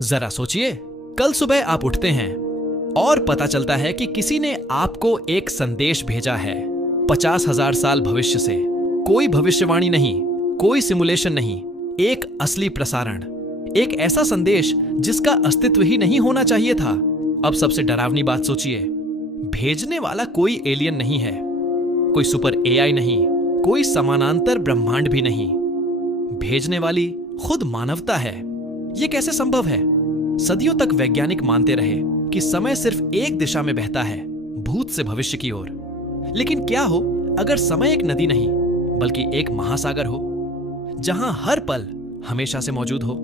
जरा सोचिए, कल सुबह आप उठते हैं और पता चलता है कि किसी ने आपको एक संदेश भेजा है 50,000 साल भविष्य से। कोई भविष्यवाणी नहीं, कोई सिमुलेशन नहीं, एक असली प्रसारण, एक ऐसा संदेश जिसका अस्तित्व ही नहीं होना चाहिए था। अब सबसे डरावनी बात सोचिए, भेजने वाला कोई एलियन नहीं है, कोई सुपर एआई नहीं, कोई समानांतर ब्रह्मांड भी नहीं। भेजने वाली खुद मानवता है। यह कैसे संभव है? सदियों तक वैज्ञानिक मानते रहे कि समय सिर्फ एक दिशा में बहता है, भूत से भविष्य की ओर। लेकिन क्या हो अगर समय एक नदी नहीं बल्कि एक महासागर हो, जहां हर पल हमेशा से मौजूद हो।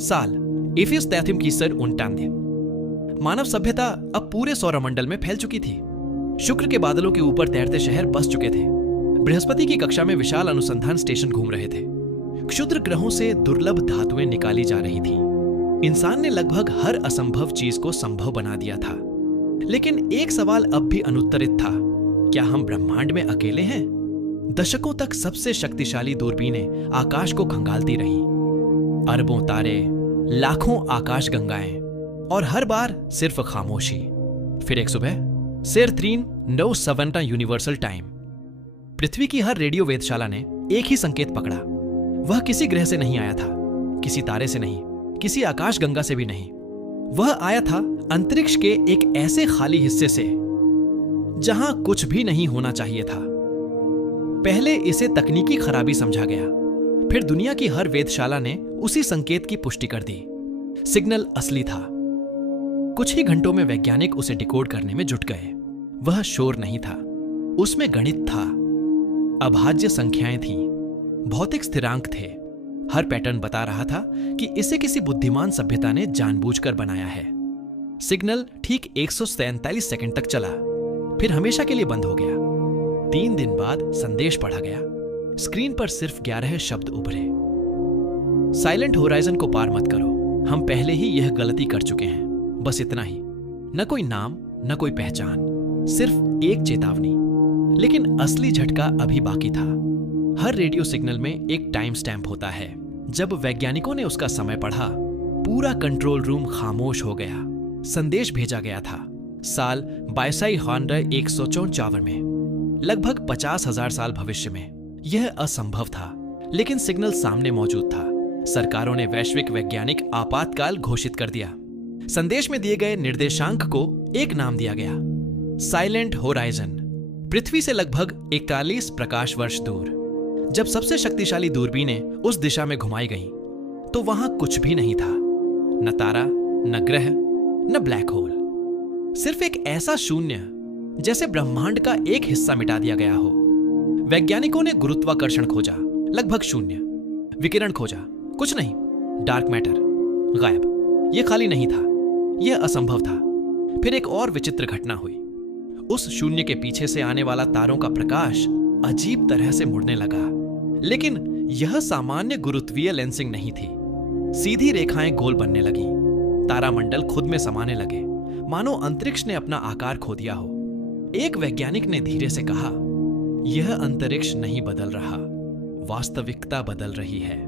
साल इफियोस्टैथिम की सर उनटांदे। मानव सभ्यता अब पूरे सौरमंडल में फैल चुकी थी। शुक्र के बादलों के ऊपर तैरते शहर बस चुके थे। बृहस्पति की कक्षा में विशाल अनुसंधान स्टेशन घूम रहे थे। क्षुद्र ग्रहों से दुर्लभ धातुएं निकाली जा रही थीं। इंसान ने लगभग हर असंभव चीज को संभव बना दिया था। लेकिन एक सवाल अब भी अनुत्तरित था, क्या हम ब्रह्मांड में अकेले हैं? दशकों तक सबसे शक्तिशाली दूरबीनें आकाश को खंगालती रहीं। अरबों तारे, लाखों आकाश गंगाएं, और हर बार सिर्फ खामोशी। फिर एक सुबह, सेर 3 नो सवंटा यूनिवर्सल टाइम। पृथ्वी की हर रेडियो वेधशाला ने एक ही संकेत पकड़ा। वह किसी ग्रह से नहीं आया था, किसी तारे से नहीं, किसी आकाश गंगा से भी नहीं। वह आया था अंतरिक्ष के एक ऐसे खाली हिस्से से जहां कुछ भी नहीं होना चाहिए था। पहले इसे तकनीकी खराबी समझा गया, फिर दुनिया की हर वेधशाला ने उसी संकेत की पुष्टि कर दी। सिग्नल असली था। कुछ ही घंटों में वैज्ञानिक उसे डिकोड करने में जुट गए। वह शोर नहीं था, उसमें गणित था, अभाज्य संख्याएं थीं, भौतिक स्थिरांक थे। हर पैटर्न बता रहा था कि इसे किसी बुद्धिमान सभ्यता ने जानबूझकर बनाया है। सिग्नल ठीक 147 सेकंड तक चला, फिर हमेशा के लिए बंद हो गया। 3 दिन बाद संदेश पढ़ा गया। स्क्रीन पर सिर्फ 11 शब्द उभरे। साइलेंट होराइजन को पार मत करो, हम पहले ही यह गलती कर चुके हैं। बस इतना ही। न कोई नाम, न कोई पहचान, सिर्फ एक चेतावनी। लेकिन असली झटका अभी बाकी था। हर रेडियो सिग्नल में एक टाइम स्टैंप होता है। जब वैज्ञानिकों ने उसका समय पढ़ा, पूरा कंट्रोल रूम खामोश हो गया। संदेश भेजा गया था साल बाइसाई हॉन्डर 154 में, लगभग 50,000 साल भविष्य में। यह असंभव था, लेकिन सिग्नल सामने मौजूद था। सरकारों ने वैश्विक वैज्ञानिक आपातकाल घोषित कर दिया। संदेश में दिए गए निर्देशांक को एक नाम दिया गया, साइलेंट होराइजन। पृथ्वी से लगभग 41 प्रकाश वर्ष दूर। जब सबसे शक्तिशाली दूरबीनें उस दिशा में घुमाई गईं, तो वहां कुछ भी नहीं था, न तारा, न ग्रह, न ब्लैक होल। सिर्फ एक ऐसा शून्य जैसे ब्रह्मांड का एक हिस्सा मिटा दिया गया हो। वैज्ञानिकों ने गुरुत्वाकर्षण खोजा, लगभग शून्य। विकिरण खोजा, कुछ नहीं। डार्क मैटर, गायब। यह खाली नहीं था, यह असंभव था। फिर एक और विचित्र घटना हुई। उस शून्य के पीछे से आने वाला तारों का प्रकाश अजीब तरह से मुड़ने लगा। लेकिन यह सामान्य गुरुत्वीय लेंसिंग नहीं थी। सीधी रेखाएं गोल बनने लगी। तारामंडल खुद में समाने लगे, मानो अंतरिक्ष ने अपना आकार खो दिया हो। एक वैज्ञानिक ने धीरे से कहा, यह अंतरिक्ष नहीं बदल रहा, वास्तविकता बदल रही है।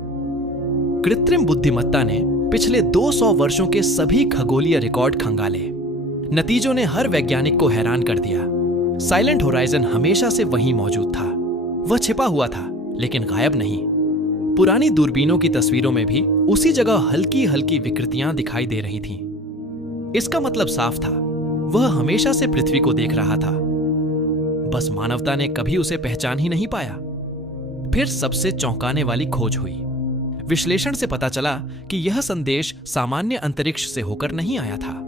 कृत्रिम बुद्धिमत्ता ने पिछले 200 वर्षों के सभी खगोलीय रिकॉर्ड खंगाले। नतीजों ने हर वैज्ञानिक को हैरान कर दिया। साइलेंट होराइजन हमेशा से वहीं मौजूद था। वह छिपा हुआ था, लेकिन गायब नहीं। पुरानी दूरबीनों की तस्वीरों में भी उसी जगह हल्की हल्की विकृतियां दिखाई दे रही थीं। इसका मतलब साफ था, वह हमेशा से पृथ्वी को देख रहा था। बस मानवता ने कभी उसे पहचान ही नहीं पाया। फिर सबसे चौंकाने वाली खोज हुई। विश्लेषण से पता चला कि यह संदेश सामान्य अंतरिक्ष से होकर नहीं आया था।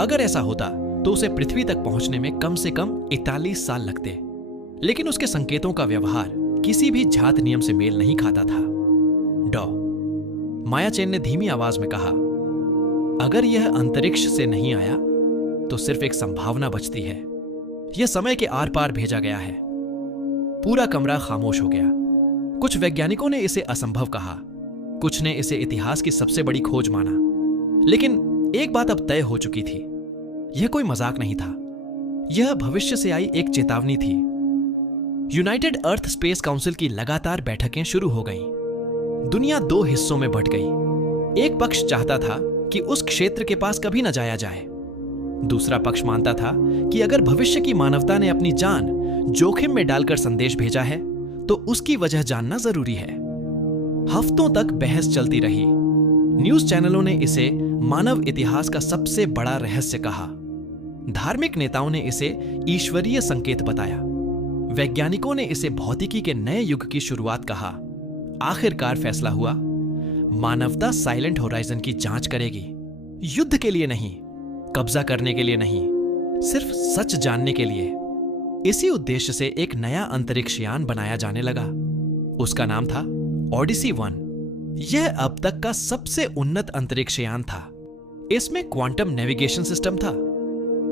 अगर ऐसा होता तो उसे पृथ्वी तक पहुंचने में कम से कम 41 साल लगते। लेकिन उसके संकेतों का व्यवहार किसी भी जात नियम से मेल नहीं खाता था। डॉ माया चेन ने धीमी आवाज में कहा, अगर यह अंतरिक्ष से नहीं आया तो सिर्फ एक संभावना बचती है। यह समय के आर पार भेजा गया है। पूरा कमरा खामोश हो गया। कुछ वैज्ञानिकों ने इसे असंभव कहा, कुछ ने इसे इतिहास की सबसे बड़ी खोज माना। लेकिन एक बात अब तय हो चुकी थी, यह कोई मजाक नहीं था। यह भविष्य से आई एक चेतावनी थी। यूनाइटेड अर्थ स्पेस काउंसिल की लगातार बैठकें शुरू हो गईं। दुनिया 2 हिस्सों में बंट गई। एक पक्ष चाहता था कि उस क्षेत्र के पास कभी न जाया जाए। दूसरा पक्ष मानता था कि अगर भविष्य की मानवता ने अपनी जान जोखिम में डालकर संदेश भेजा है तो उसकी वजह जानना जरूरी है। हफ्तों तक बहस चलती रही। न्यूज चैनलों ने इसे मानव इतिहास का सबसे बड़ा रहस्य कहा। धार्मिक नेताओं ने इसे ईश्वरीय संकेत बताया। वैज्ञानिकों ने इसे भौतिकी के नए युग की शुरुआत कहा। आखिरकार फैसला हुआ, मानवता साइलेंट होराइजन की जांच करेगी। युद्ध के लिए नहीं, कब्जा करने के लिए नहीं, सिर्फ सच जानने के लिए। इसी उद्देश्य से एक नया अंतरिक्ष यान बनाया जाने लगा। उसका नाम था ओडिसी 1। यह अब तक का सबसे उन्नत अंतरिक्ष यान था। इसमें क्वांटम नेविगेशन सिस्टम था,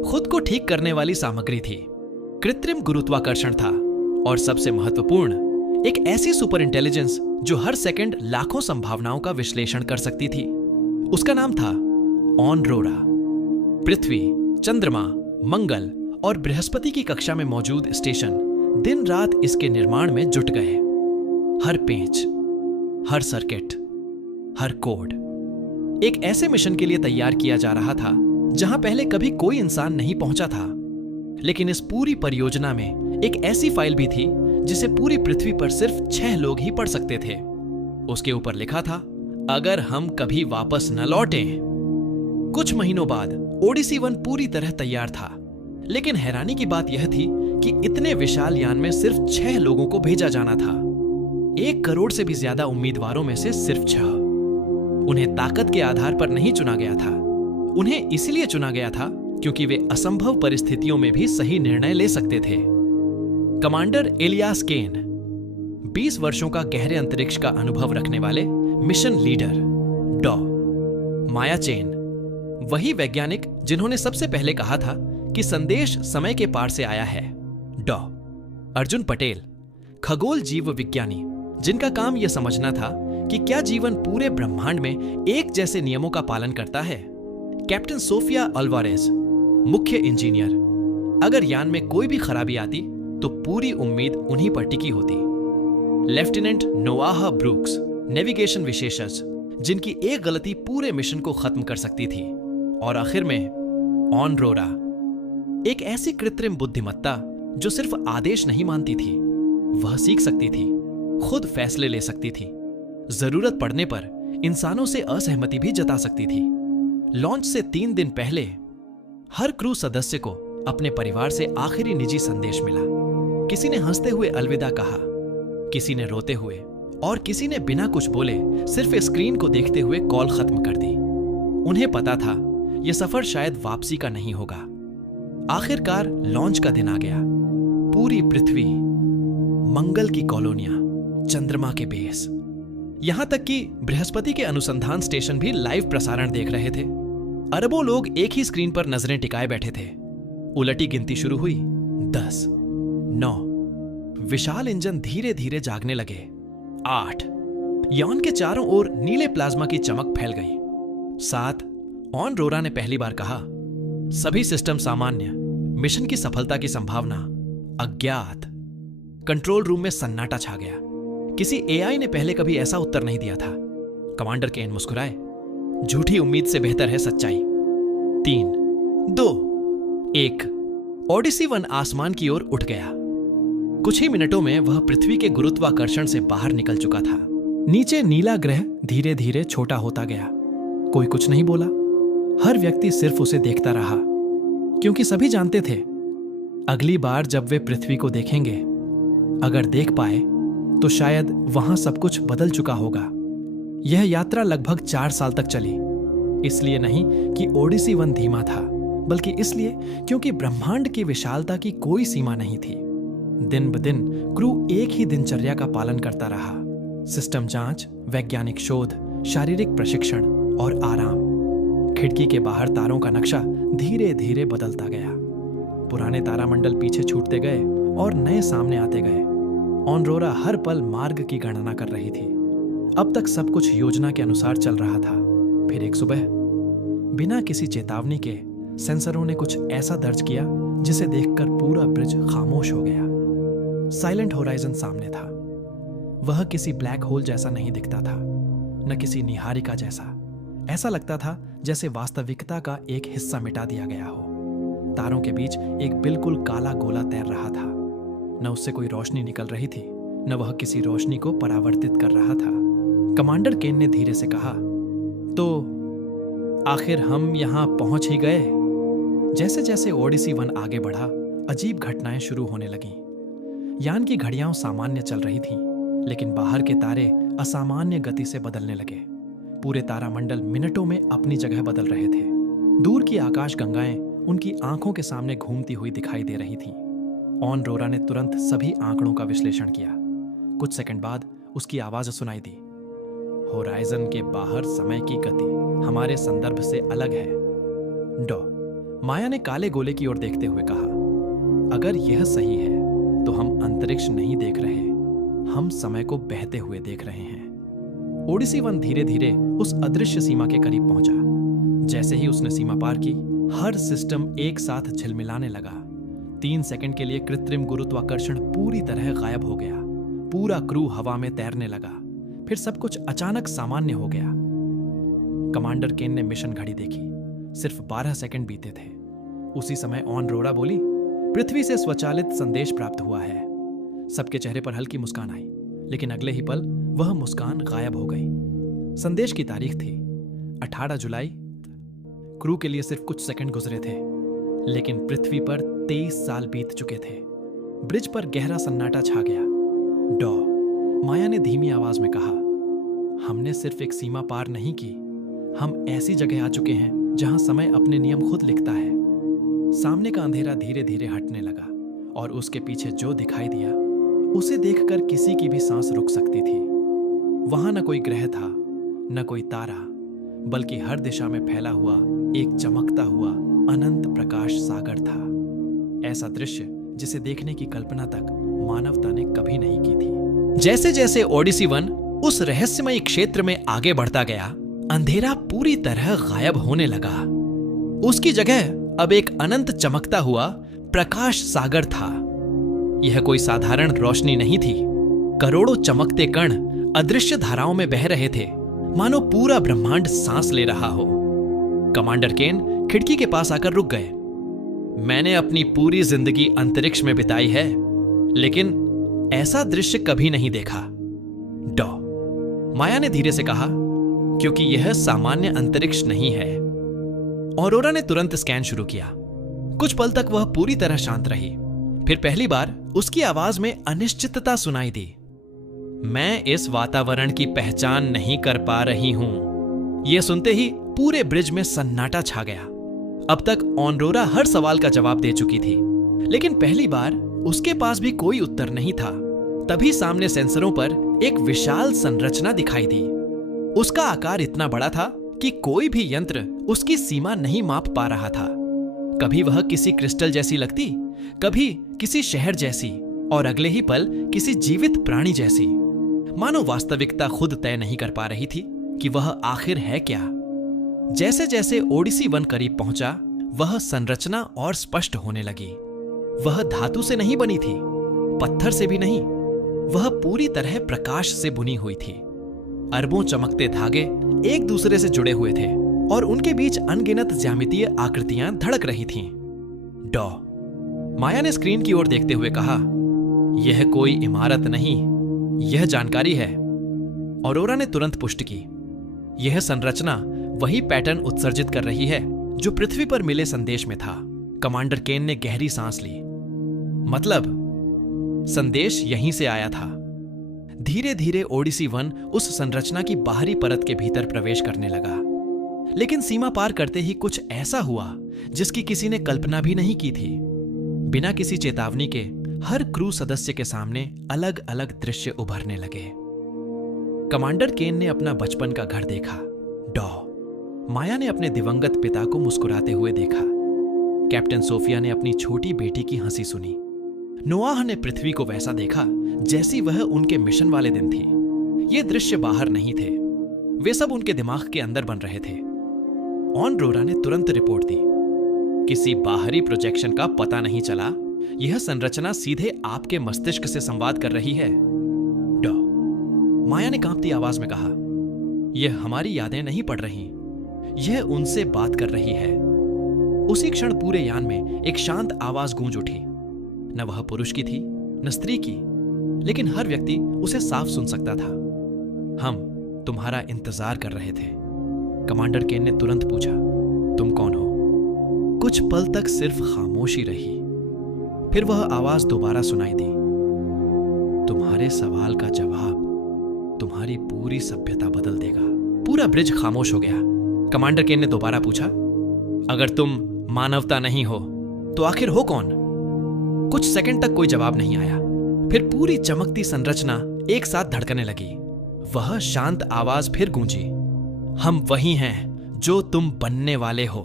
खुद को ठीक करने वाली सामग्री थी, कृत्रिम गुरुत्वाकर्षण था और सबसे महत्वपूर्ण, एक ऐसी सुपर इंटेलिजेंस जो हर सेकंड लाखों संभावनाओं का विश्लेषण कर सकती थी। उसका नाम था ऑनरोरा। पृथ्वी, चंद्रमा, मंगल और बृहस्पति की कक्षा में मौजूद स्टेशन दिन रात इसके निर्माण में जुट गए। हर पेंच, हर सर्किट, हर कोड एक ऐसे मिशन के लिए तैयार किया जा रहा था जहां पहले कभी कोई इंसान नहीं पहुंचा था। लेकिन इस पूरी परियोजना में एक ऐसी फाइल भी थी जिसे पूरी पृथ्वी पर सिर्फ 6 लोग ही पढ़ सकते थे। उसके ऊपर लिखा था, अगर हम कभी वापस न लौटें। कुछ महीनों बाद ओडिसी 1 पूरी तरह तैयार था। लेकिन हैरानी की बात यह थी कि इतने विशाल यान में सिर्फ 6 लोगों को भेजा जाना था। 1 करोड़ से भी ज्यादा उम्मीदवारों में से सिर्फ 6। उन्हें ताकत के आधार पर नहीं चुना गया था। उन्हें इसलिए चुना गया था क्योंकि वे असंभव परिस्थितियों में भी सही निर्णय ले सकते थे। कमांडर इलियास केन, 20 वर्षों का गहरे अंतरिक्ष का अनुभव रखने वाले मिशन लीडर। डॉ माया चेन, वही वैज्ञानिक जिन्होंने सबसे पहले कहा था कि संदेश समय के पार से आया है। डॉ अर्जुन पटेल, खगोल जीव विज्ञानी, जिनका काम यह समझना था कि क्या जीवन पूरे ब्रह्मांड में एक जैसे नियमों का पालन करता है। कैप्टन सोफिया अल्वारेज, मुख्य इंजीनियर, अगर यान में कोई भी खराबी आती तो पूरी उम्मीद उन्हीं पर टिकी होती। लेफ्टिनेंट नोआह ब्रूक्स, नेविगेशन विशेषज्ञ, जिनकी एक गलती पूरे मिशन को खत्म कर सकती थी। और आखिर में ऑनरोरा, एक ऐसी कृत्रिम बुद्धिमत्ता जो सिर्फ आदेश नहीं मानती थी, वह सीख सकती थी, खुद फैसले ले सकती थी, जरूरत पड़ने पर इंसानों से असहमति भी जता सकती थी। लॉन्च से 3 दिन पहले हर क्रू सदस्य को अपने परिवार से आखिरी निजी संदेश मिला। किसी ने हंसते हुए अलविदा कहा, किसी ने रोते हुए और किसी ने बिना कुछ बोले सिर्फ स्क्रीन को देखते हुए कॉल खत्म कर दी। उन्हें पता था यह सफर शायद वापसी का नहीं होगा। आखिरकार लॉन्च का दिन आ गया। पूरी पृथ्वी, मंगल की कॉलोनियां, चंद्रमा के बेस, यहां तक कि बृहस्पति के अनुसंधान स्टेशन भी लाइव प्रसारण देख रहे थे। अरबों लोग एक ही स्क्रीन पर नजरें टिकाए बैठे थे। उलटी गिनती शुरू हुई। 10, 9, विशाल इंजन धीरे धीरे जागने लगे। 8, यान के चारों ओर नीले प्लाज्मा की चमक फैल गई। 7, ऑनरोरा ने पहली बार कहा, सभी सिस्टम सामान्य, मिशन की सफलता की संभावना अज्ञात। कंट्रोल रूम में सन्नाटा छा गया। किसी एआई ने पहले कभी ऐसा उत्तर नहीं दिया था। कमांडर केन मुस्कुराए, झूठी उम्मीद से बेहतर है सच्चाई। 3, 2, 1, ओडिसी 1 आसमान की ओर उठ गया। कुछ ही मिनटों में वह पृथ्वी के गुरुत्वाकर्षण से बाहर निकल चुका था। नीचे नीला ग्रह धीरे धीरे छोटा होता गया। कोई कुछ नहीं बोला। हर व्यक्ति सिर्फ उसे देखता रहा, क्योंकि सभी जानते थे अगली बार जब वे पृथ्वी को देखेंगे, अगर देख पाए तो शायद वहां सब कुछ बदल चुका होगा। यह यात्रा लगभग 4 साल तक चली। इसलिए नहीं कि ओडिसी 1 धीमा था, बल्कि इसलिए क्योंकि ब्रह्मांड की विशालता की कोई सीमा नहीं थी। दिन ब दिन क्रू एक ही दिनचर्या का पालन करता रहा। सिस्टम जांच, वैज्ञानिक शोध, शारीरिक प्रशिक्षण और आराम। खिड़की के बाहर तारों का नक्शा धीरे धीरे बदलता गया। पुराने तारामंडल पीछे छूटते गए और नए सामने आते गए। ऑनरोरा हर पल मार्ग की गणना कर रही थी। अब तक सब कुछ योजना के अनुसार चल रहा था। फिर एक सुबह, बिना किसी चेतावनी के, सेंसरों ने कुछ ऐसा दर्ज किया जिसे देखकर पूरा ब्रिज खामोश हो गया। साइलेंट होराइजन सामने था। वह किसी ब्लैक होल जैसा नहीं दिखता था, न किसी निहारिका जैसा। ऐसा लगता था जैसे वास्तविकता का एक हिस्सा मिटा दिया गया हो। तारों के बीच एक बिल्कुल काला गोला तैर रहा था। न उससे कोई रोशनी निकल रही थी, न वह किसी रोशनी को परावर्तित कर रहा था। कमांडर केन ने धीरे से कहा, तो आखिर हम यहां पहुंच ही गए। जैसे जैसे ओडिसी 1 आगे बढ़ा, अजीब घटनाएं शुरू होने लगीं। यान की घड़ियां सामान्य चल रही थीं, लेकिन बाहर के तारे असामान्य गति से बदलने लगे। पूरे तारामंडल मिनटों में अपनी जगह बदल रहे थे। दूर की आकाश गंगाएं उनकी आंखों के सामने घूमती हुई दिखाई दे रही थीं। ऑन रोरा ने तुरंत सभी आंकड़ों का विश्लेषण किया। कुछ सेकंड बाद उसकी आवाज सुनाई दी, होराइजन के बाहर समय की गति हमारे संदर्भ से अलग है। डॉ माया ने काले गोले की ओर देखते हुए कहा, अगर यह सही है तो हम अंतरिक्ष नहीं देख रहे, हम समय को बहते हुए देख रहे हैं। ओडिसी 1 धीरे धीरे उस अदृश्य सीमा के करीब पहुंचा। जैसे ही उसने सीमा पार की, हर सिस्टम एक साथ झिलमिलाने लगा। 3 सेकंड के लिए कृत्रिम गुरुत्वाकर्षण पूरी तरह गायब हो गया। पूरा क्रू हवा में तैरने लगा। फिर सब कुछ अचानक सामान्य हो गया। कमांडर केन ने मिशन घड़ी देखी। सिर्फ 12 सेकंड बीते थे। उसी समय ऑन रोरा बोली, पृथ्वी से स्वचालित संदेश प्राप्त हुआ है। सबके चेहरे पर हल्की मुस्कान आई, लेकिन अगले ही पल वह मुस्कान गायब हो गई। संदेश की तारीख थी 18 जुलाई। क्रू के लिए सिर्फ कुछ सेकंड गुजरे थे, लेकिन पृथ्वी पर 23 साल बीत चुके थे। ब्रिज पर गहरा सन्नाटा छा गया। डॉ माया ने धीमी आवाज में कहा, हमने सिर्फ एक सीमा पार नहीं की, हम ऐसी जगह आ चुके हैं जहां समय अपने नियम खुद लिखता है। सामने का अंधेरा धीरे धीरे हटने लगा और उसके पीछे जो दिखाई दिया उसे देखकर किसी की भी सांस रुक सकती थी। वहां न कोई ग्रह था, न कोई तारा, बल्कि हर दिशा में फैला हुआ एक चमकता हुआ अनंत प्रकाश सागर था। ऐसा दृश्य जिसे देखने की कल्पना तक मानवता ने कभी नहीं की थी। जैसे जैसे ओडिसी 1 उस रहस्यमयी क्षेत्र में आगे बढ़ता गया, अंधेरा पूरी तरह गायब होने लगा। उसकी जगह अब एक अनंत चमकता हुआ प्रकाश सागर था। यह कोई साधारण रोशनी नहीं थी। करोड़ों चमकते कण अदृश्य धाराओं में बह रहे थे, मानो पूरा ब्रह्मांड सांस ले रहा हो। कमांडर केन खिड़की के पास आकर रुक गए। मैंने अपनी पूरी जिंदगी अंतरिक्ष में बिताई है, लेकिन ऐसा दृश्य कभी नहीं देखा। डॉ माया ने धीरे से कहा, क्योंकि यह सामान्य अंतरिक्ष नहीं है। ऑरोरा ने तुरंत स्कैन शुरू किया। कुछ पल तक वह पूरी तरह शांत रही। फिर पहली बार उसकी आवाज में अनिश्चितता सुनाई दी। मैं इस वातावरण की पहचान नहीं कर पा रही हूं। यह सुनते ही पूरे ब्रिज में सन्नाटा छा गया। अब तक ऑनरोरा हर सवाल का जवाब दे चुकी थी, लेकिन पहली बार उसके पास भी कोई उत्तर नहीं था। तभी सामने सेंसरों पर एक विशाल संरचना दिखाई दी। उसका आकार इतना बड़ा था कि कोई भी यंत्र उसकी सीमा नहीं माप पा रहा था। कभी वह किसी क्रिस्टल जैसी लगती, कभी किसी शहर जैसी, और अगले ही पल किसी जीवित प्राणी जैसी। मानो वास्तविकता खुद तय नहीं कर पा रही थी कि वह आखिर है क्या। जैसे जैसे ओडिसी 1 करीब पहुंचा, वह संरचना और स्पष्ट होने लगी। वह धातु से नहीं बनी थी, पत्थर से भी नहीं। वह पूरी तरह प्रकाश से बुनी हुई थी। अरबों चमकते धागे एक दूसरे से जुड़े हुए थे और उनके बीच अनगिनत ज्यामितीय आकृतियां धड़क रही थीं। डॉ माया ने स्क्रीन की ओर देखते हुए कहा, यह कोई इमारत नहीं, यह जानकारी है। ऑरोरा ने तुरंत पुष्टि की। यह संरचना वही पैटर्न उत्सर्जित कर रही है जो पृथ्वी पर मिले संदेश में था। कमांडर केन ने गहरी सांस ली। मतलब संदेश यहीं से आया था। धीरे धीरे ओडिसी 1 उस संरचना की बाहरी परत के भीतर प्रवेश करने लगा, लेकिन सीमा पार करते ही कुछ ऐसा हुआ जिसकी किसी ने कल्पना भी नहीं की थी। बिना किसी चेतावनी के हर क्रू सदस्य के सामने अलग अलग दृश्य उभरने लगे। कमांडर केन ने अपना बचपन का घर देखा। डॉ माया ने अपने दिवंगत पिता को मुस्कुराते हुए देखा। कैप्टन सोफिया ने अपनी छोटी बेटी की हंसी सुनी। नोआह ने पृथ्वी को वैसा देखा जैसी वह उनके मिशन वाले दिन थी। ये दृश्य बाहर नहीं थे, वे सब उनके दिमाग के अंदर बन रहे थे। ऑन रोरा ने तुरंत रिपोर्ट दी, किसी बाहरी प्रोजेक्शन का पता नहीं चला। यह संरचना सीधे आपके मस्तिष्क से संवाद कर रही है। डॉ माया ने कांपती आवाज में कहा, यह हमारी यादें नहीं पढ़ रही, यह उनसे बात कर रही है। उसी क्षण पूरे यान में एक शांत आवाज गूंज उठी। न वह पुरुष की थी न स्त्री की, लेकिन हर व्यक्ति उसे साफ सुन सकता था। हम तुम्हारा इंतजार कर रहे थे। कमांडर केन ने तुरंत पूछा, तुम कौन हो? कुछ पल तक सिर्फ खामोशी रही। फिर वह आवाज दोबारा सुनाई दी, तुम्हारे सवाल का जवाब तुम्हारी पूरी सभ्यता बदल देगा। पूरा ब्रिज खामोश हो गया। कमांडर केन ने दोबारा पूछा, अगर तुम मानवता नहीं हो तो आखिर हो कौन? कुछ सेकंड तक कोई जवाब नहीं आया। फिर पूरी चमकती संरचना एक साथ धड़कने लगी। वह शांत आवाज फिर गूंजी, हम वही हैं जो तुम बनने वाले हो।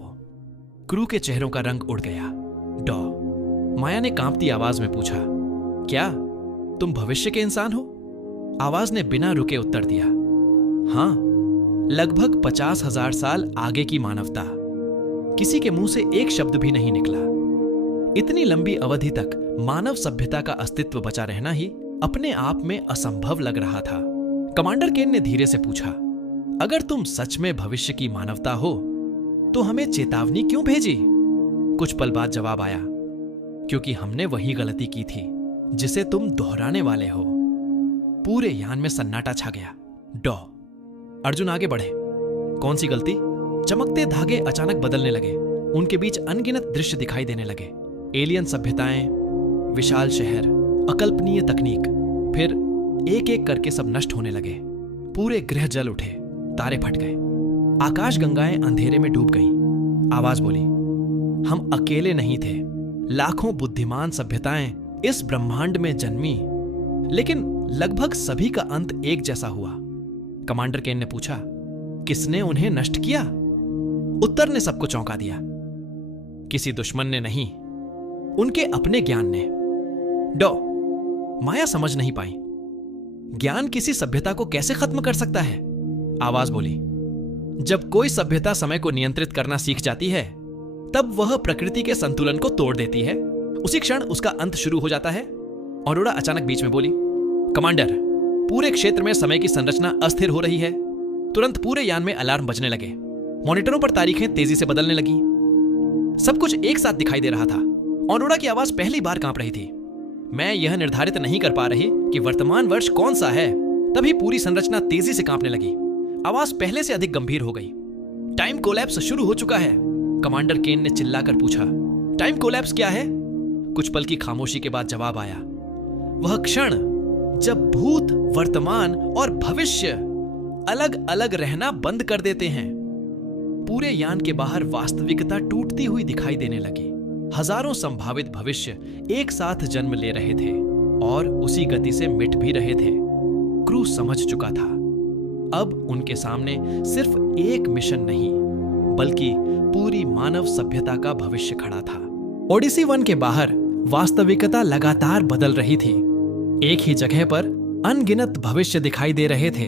क्रू के चेहरों का रंग उड़ गया। डॉ, माया ने कांपती आवाज में पूछा, क्या तुम भविष्य के इंसान हो? आवाज ने बिना रुके उत्तर दिया, हां, लगभग 50,000 साल आगे की मानवता। किसी के मुंह से एक शब्द भी नहीं निकला। इतनी लंबी अवधि तक मानव सभ्यता का अस्तित्व बचा रहना ही अपने आप में असंभव लग रहा था। कमांडर केन ने धीरे से पूछा, अगर तुम सच में भविष्य की मानवता हो तो हमें चेतावनी क्यों भेजी? कुछ पल बाद जवाब आया, क्योंकि हमने वही गलती की थी जिसे तुम दोहराने वाले हो। पूरे यान में सन्नाटा छा गया। डॉ, अर्जुन आगे बढ़े। कौन सी गलती? चमकते धागे अचानक बदलने लगे। उनके बीच अनगिनत दृश्य दिखाई देने लगे। एलियन सभ्यताएं, विशाल शहर, अकल्पनीय तकनीक। फिर एक एक करके सब नष्ट होने लगे। पूरे ग्रह जल उठे, तारे फट गए, आकाश गंगाएं अंधेरे में डूब गईं। आवाज बोली, हम अकेले नहीं थे। लाखों बुद्धिमान सभ्यताएं इस ब्रह्मांड में जन्मी, लेकिन लगभग सभी का अंत एक जैसा हुआ। कमांडर केन ने पूछा, किसने उन्हें नष्ट किया? उत्तर ने सबको चौंका दिया, किसी दुश्मन ने नहीं, उनके अपने ज्ञान ने। डॉ, माया समझ नहीं पाई, ज्ञान किसी सभ्यता को कैसे खत्म कर सकता है? आवाज बोली, जब कोई सभ्यता समय को नियंत्रित करना सीख जाती है तब वह प्रकृति के संतुलन को तोड़ देती है। उसी क्षण उसका अंत शुरू हो जाता है। अरोड़ा अचानक बीच में बोली, कमांडर, पूरे क्षेत्र में समय की संरचना अस्थिर हो रही है। तुरंत पूरे यान में अलार्म बजने लगे। मॉनिटरों पर तारीखें तेजी से बदलने लगी। सब कुछ एक साथ दिखाई दे रहा था। अरोड़ा की आवाज पहली बार कांप रही थी, मैं यह निर्धारित नहीं कर पा रही कि वर्तमान वर्ष कौन सा है। तभी पूरी संरचना तेजी से कांपने लगी। आवाज पहले से अधिक गंभीर हो गई। टाइम कोलैप्स शुरू हो चुका है। कमांडर केन ने चिल्लाकर पूछा, टाइम कोलैप्स क्या है? कुछ पल की खामोशी के बाद जवाब आया, वह क्षण जब भूत, वर्तमान और भविष्य अलग अलग रहना बंद कर देते हैं। पूरे यान के बाहर वास्तविकता टूटती हुई दिखाई देने लगी। हजारों संभावित भविष्य एक साथ जन्म ले रहे थे और उसी गति से मिट भी रहे थे। क्रू समझ चुका था, अब उनके सामने सिर्फ एक मिशन नहीं बल्कि पूरी मानव सभ्यता का भविष्य खड़ा था। ओडिसी 1 के बाहर वास्तविकता लगातार बदल रही थी। एक ही जगह पर अनगिनत भविष्य दिखाई दे रहे थे।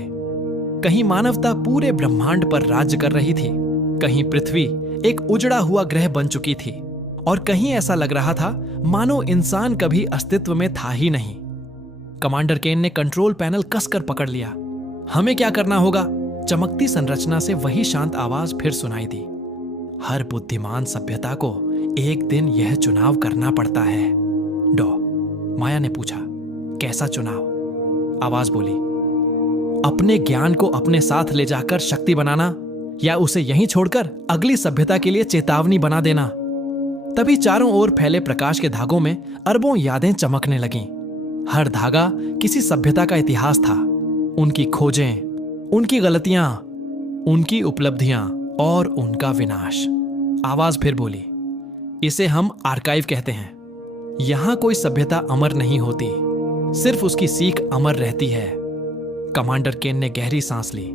कहीं मानवता पूरे ब्रह्मांड पर राज्य कर रही थी, कहीं पृथ्वी एक उजड़ा हुआ ग्रह बन चुकी थी और कहीं ऐसा लग रहा था मानो इंसान कभी अस्तित्व में था ही नहीं। कमांडर केन ने कंट्रोल पैनल कसकर पकड़ लिया। हमें क्या करना होगा? चमकती संरचना से वही शांत आवाज फिर सुनाई दी, हर बुद्धिमान सभ्यता को एक दिन यह चुनाव करना पड़ता है। डॉ, माया ने पूछा, कैसा चुनाव? आवाज बोली, अपने ज्ञान को अपने साथ ले जाकर शक्ति बनाना या उसे यहीं छोड़कर अगली सभ्यता के लिए चेतावनी बना देना। तभी चारों ओर फैले प्रकाश के धागों में अरबों यादें चमकने लगीं। हर धागा किसी सभ्यता का इतिहास था, उनकी खोजें, उनकी गलतियां, उनकी उपलब्धियां और उनका विनाश। आवाज फिर बोली, इसे हम आर्काइव कहते हैं। यहां कोई सभ्यता अमर नहीं होती, सिर्फ उसकी सीख अमर रहती है। कमांडर केन ने गहरी सांस ली।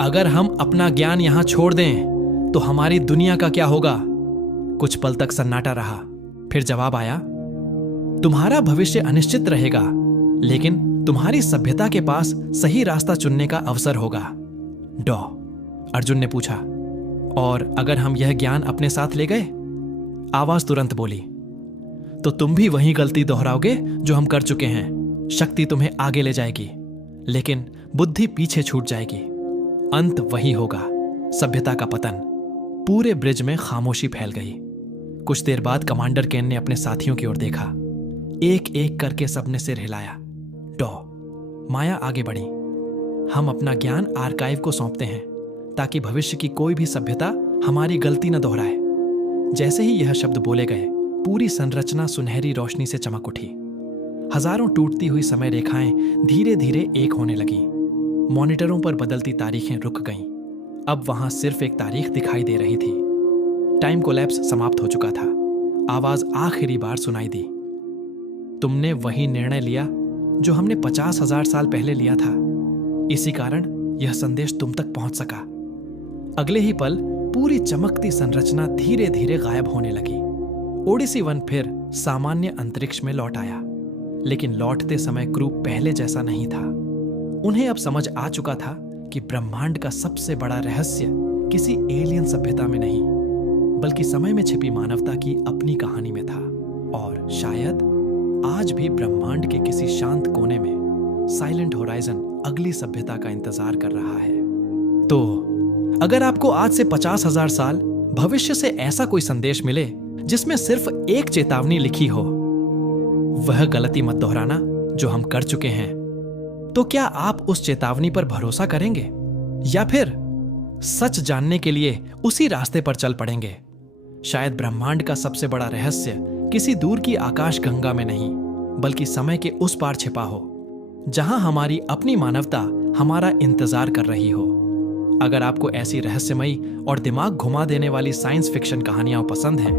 अगर हम अपना ज्ञान यहां छोड़ दें तो हमारी दुनिया का क्या होगा? कुछ पल तक सन्नाटा रहा, फिर जवाब आया, तुम्हारा भविष्य अनिश्चित रहेगा, लेकिन तुम्हारी सभ्यता के पास सही रास्ता चुनने का अवसर होगा। डॉ, अर्जुन ने पूछा, और अगर हम यह ज्ञान अपने साथ ले गए? आवाज तुरंत बोली, तो तुम भी वही गलती दोहराओगे जो हम कर चुके हैं। शक्ति तुम्हें आगे ले जाएगी, लेकिन बुद्धि पीछे छूट जाएगी। अंत वही होगा, सभ्यता का पतन। पूरे ब्रिज में खामोशी फैल गई। कुछ देर बाद कमांडर केन ने अपने साथियों की ओर देखा। एक एक करके सबने सिर हिलाया। डॉ माया आगे बढ़ी। हम अपना ज्ञान आर्काइव को सौंपते हैं ताकि भविष्य की कोई भी सभ्यता हमारी गलती न दोहराए। जैसे ही यह शब्द बोले गए, पूरी संरचना सुनहरी रोशनी से चमक उठी। हजारों टूटती हुई समय रेखाएं धीरे धीरे एक होने लगीं। मॉनिटरों पर बदलती तारीखें रुक गईं। अब वहां सिर्फ एक तारीख दिखाई दे रही थी। टाइम कोलैप्स समाप्त हो चुका था। आवाज आखिरी बार सुनाई दी। तुमने वही निर्णय लिया जो हमने 50,000 साल पहले लिया था। इसी कारण यह संदेश तुम तक पहुंच सका। अगले ही पल पूरी चमकती संरचना धीरे धीरे गायब होने लगी। ओडिसी 1 फिर सामान्य अंतरिक्ष में लौट आया, लेकिन लौटते समय क्रू पहले जैसा नहीं था। उन्हें अब समझ आ चुका था कि ब्रह्मांड का सबसे बड़ा रहस्य किसी एलियन सभ्यता में नहीं, बल्कि समय में छिपी मानवता की अपनी कहानी में था। और शायद आज भी ब्रह्मांड के किसी शांत कोने में साइलेंट होराइजन अगली सभ्यता का इंतजार कर रहा है। तो अगर आपको आज से 50,000 साल भविष्य से ऐसा कोई संदेश मिले जिसमें सिर्फ एक चेतावनी लिखी हो, वह गलती मत दोहराना जो हम कर चुके हैं, तो क्या आप उस चेतावनी पर भरोसा करेंगे या फिर सच जानने के लिए उसी रास्ते पर चल पड़ेंगे? शायद ब्रह्मांड का सबसे बड़ा रहस्य किसी दूर की आकाश गंगा में नहीं, बल्कि समय के उस पार छिपा हो, जहां हमारी अपनी मानवता हमारा इंतजार कर रही हो। अगर आपको ऐसी रहस्यमयी और दिमाग घुमा देने वाली साइंस फिक्शन कहानियां पसंद हैं,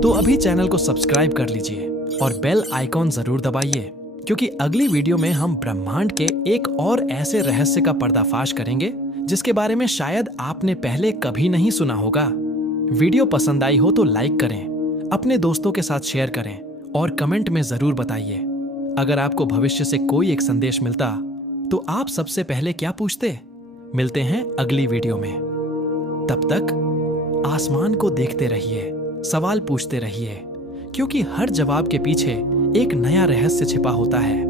तो अभी चैनल को सब्सक्राइब कर लीजिए और बेल आइकॉन जरूर दबाइए, क्योंकि अगली वीडियो में हम ब्रह्मांड के एक और ऐसे रहस्य का पर्दाफाश करेंगे जिसके बारे में शायद आपने पहले कभी नहीं सुना होगा। वीडियो पसंद आई हो तो लाइक करें, अपने दोस्तों के साथ शेयर करें और कमेंट में जरूर बताइए। अगर आपको भविष्य से कोई एक संदेश मिलता तो आप सबसे पहले क्या पूछते? मिलते हैं अगली वीडियो में। तब तक आसमान को देखते रहिए, सवाल पूछते रहिए, क्योंकि हर जवाब के पीछे एक नया रहस्य छिपा होता है।